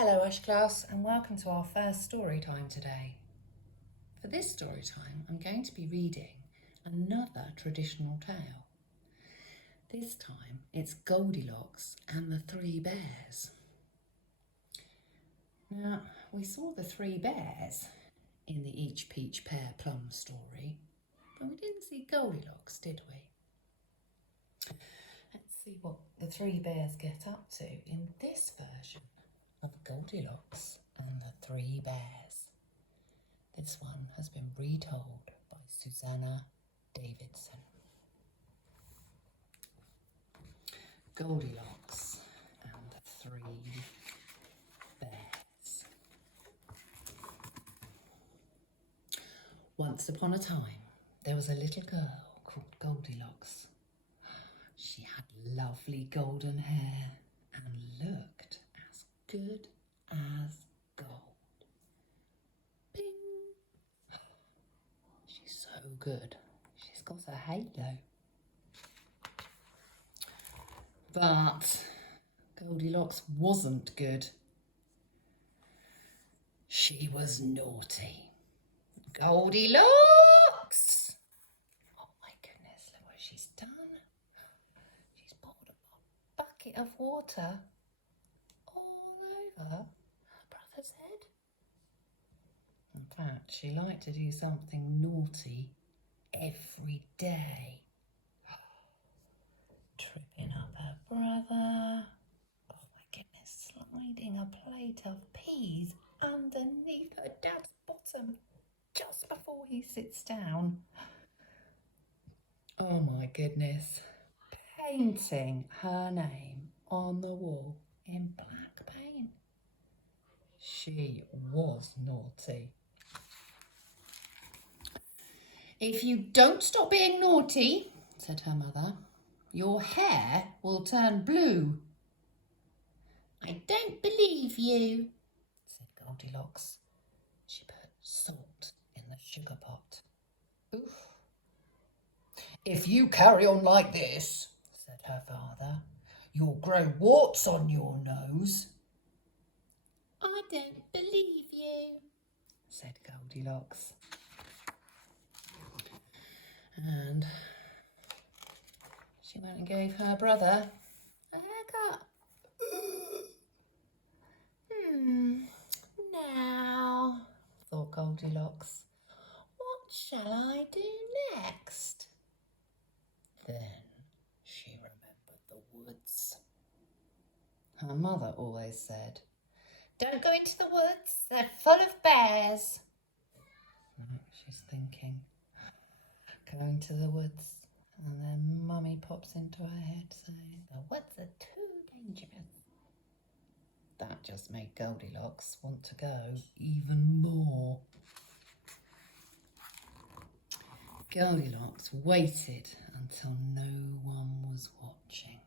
Hello Ash Class and welcome to our first story time today. For this story time I'm going to be reading another traditional tale. This time it's Goldilocks and the Three Bears. Now we saw the three bears in the Each Peach Pear Plum story, but we didn't see Goldilocks, did we? Let's see what the three bears get up to in this version of Goldilocks and the Three Bears. This one has been retold by Susanna Davidson. Goldilocks and the Three Bears. Once upon a time, there was a little girl called Goldilocks. She had lovely golden hair and looked as good as gold. Bing! She's so good. She's got a halo. But Goldilocks wasn't good. She was naughty. Goldilocks! Oh my goodness, look what she's done. She's poured a bucket of water all over her brother's head. In fact, she liked to do something naughty every day. Tripping up her brother. Oh my goodness, sliding a plate of peas underneath her dad's bottom just before he sits down. Oh my goodness, painting her name on the wall in black paint. She was naughty. If you don't stop being naughty, said her mother, your hair will turn blue. I don't believe you, said Goldilocks. She put salt in the sugar pot. Oof. If you carry on like this, said her father, you'll grow warts on your nose. I don't believe you, said Goldilocks. And she went and gave her brother a haircut. Now, thought Goldilocks, what shall I do next? Then she remembered the woods. Her mother always said, don't go into the woods, they're full of bears. She's thinking, going to the woods, and then Mummy pops into her head saying, the woods are too dangerous. That just made Goldilocks want to go even more. Goldilocks waited until no one was watching,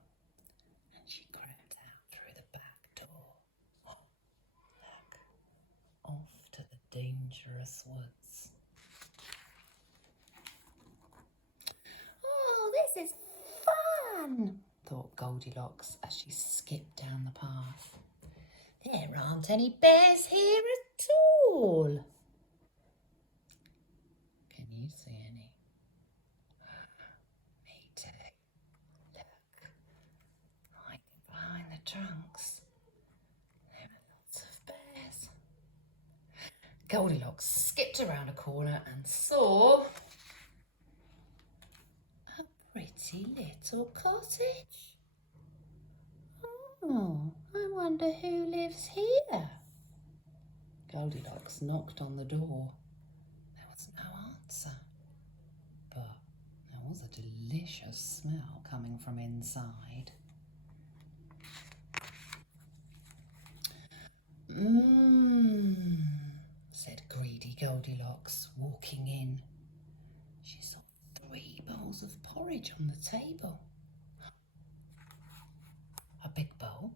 and she crept out through the back door. Look, off to the dangerous woods. Oh, this is fun, thought Goldilocks as she skipped down the path. There aren't any bears here at all. Can you see any? Me too. Look, hiding behind the trunks. There are lots of bears. Goldilocks skipped around a corner and saw a pretty little cottage. Oh, I wonder who lives here. Goldilocks knocked on the door. There was no answer, but there was a delicious smell coming from inside. Said greedy Goldilocks, walking in. She saw 3 bowls of porridge on the table. A big bowl,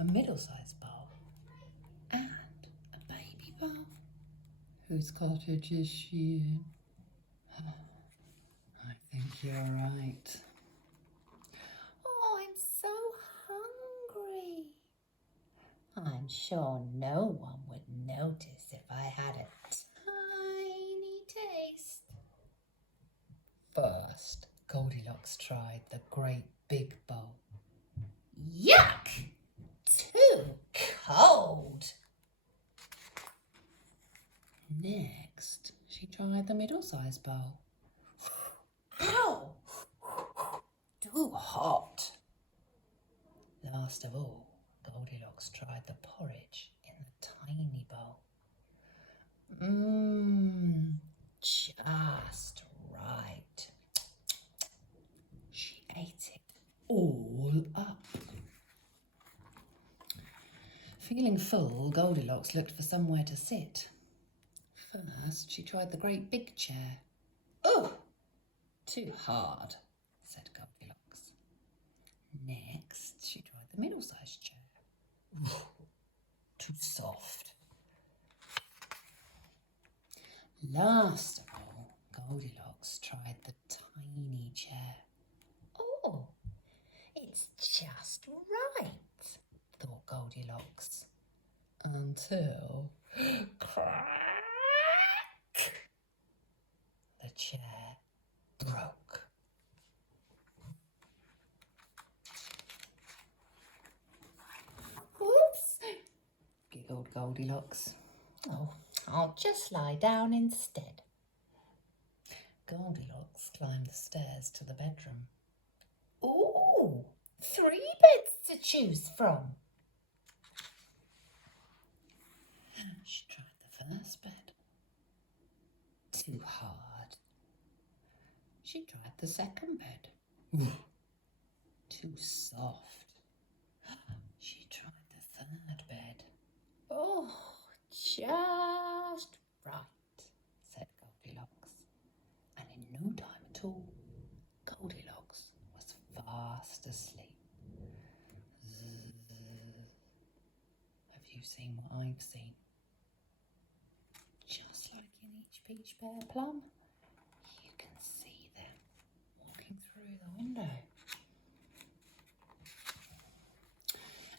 a middle-sized bowl, and a baby bowl. Whose cottage is she in? I think you're right. Oh, I'm so hungry, I'm sure no one would notice if I had a tiny taste. First, Goldilocks tried the great big bowl. Yuck! Too cold! Next, she tried the middle-sized bowl. Ow! Too hot! Last of all, Goldilocks tried the porridge in the tiny bowl. Just right. She ate it all up. Feeling full, Goldilocks looked for somewhere to sit. First, she tried the great big chair. Oh, too hard, said Goldilocks. Next, she tried the middle-sized chair. Ooh, too soft. Last of all, Goldilocks tried the tiny chair. Oh, it's just right, thought Goldilocks, until crack! The chair broke. Whoops, giggled Goldilocks. Oh, I'll just lie down instead. Goldilocks climbed the stairs to the bedroom. Ooh, 3 beds to choose from. She tried the first bed. Too hard. She tried the second bed. Ooh, too soft. She tried the third bed. Oh, just right, said Goldilocks. And in no time at all, Goldilocks was fast asleep. Zzz. Have you seen what I've seen? Just like in each peach, pear, plum, you can see them walking through the window.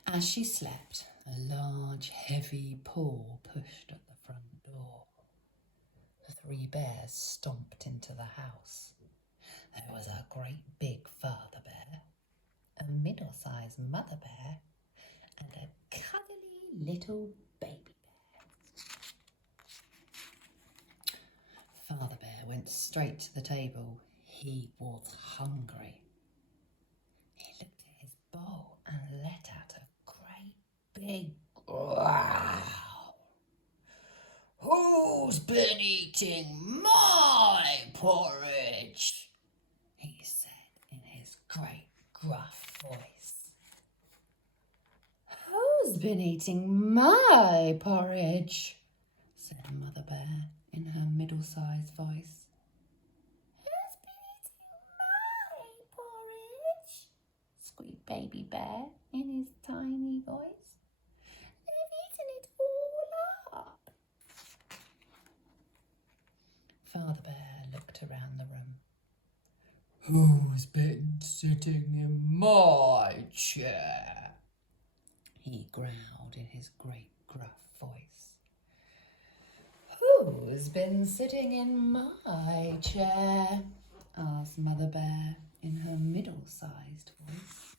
As she slept, a large, heavy paw pushed at the front door. The 3 bears stomped into the house. There was a great big father bear, a middle-sized mother bear, and a cuddly little baby bear. Father bear went straight to the table. He was hungry. He looked at his bowl and let out a great big growl. Who's been eating my porridge? He said in his great gruff voice. Who's been eating my porridge? Said Mother Bear in her middle-sized voice. Who's been eating my porridge? Squeaked Baby Bear in his tiny voice. They've eaten it all up. Father Bear looked around the room. Who's been sitting in my chair? He growled in his great gruff voice. Who's been sitting in my chair? Asked Mother Bear in her middle-sized voice.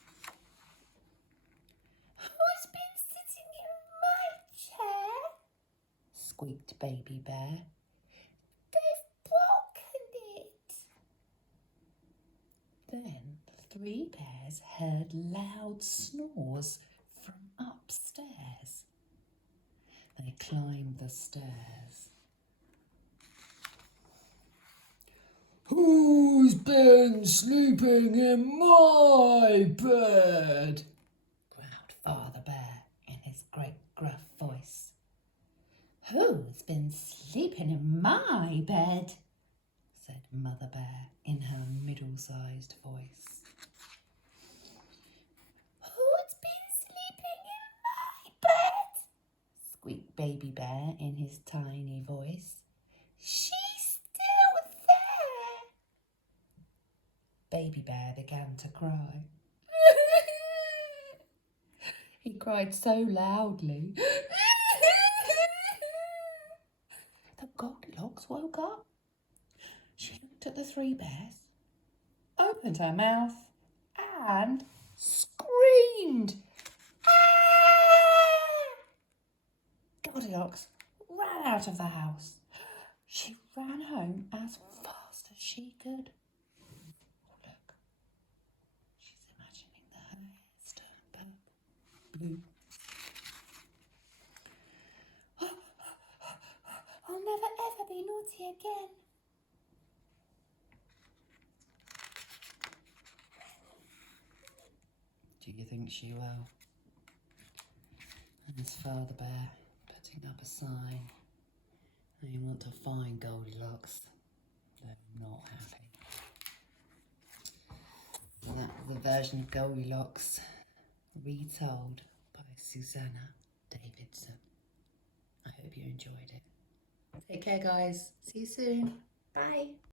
Who's been sitting in my chair? Squeaked Baby Bear. They've broken it. Then the 3 bears heard loud snores from upstairs. They climbed the stairs. Who's been sleeping in my bed? Growled Father Bear in his great gruff voice. Who's been sleeping in my bed? Said Mother Bear in her middle-sized voice. Who's been sleeping in my bed? Squeaked Baby Bear in his tiny voice. She's still there. Baby Bear began to cry. He cried so loudly that Goldilocks woke up. She looked at the three bears, opened her mouth and screamed. Ah! Goldilocks ran out of the house. She ran home as fast as she could. Oh, look. She's imagining that her hair's turned blue. I'll never ever be naughty again. Do you think she will? And there's Father Bear putting up a sign. They want to find Goldilocks. They're not happy. That's the version of Goldilocks retold by Susanna Davidson. I hope you enjoyed it. Take care, guys. See you soon. Bye.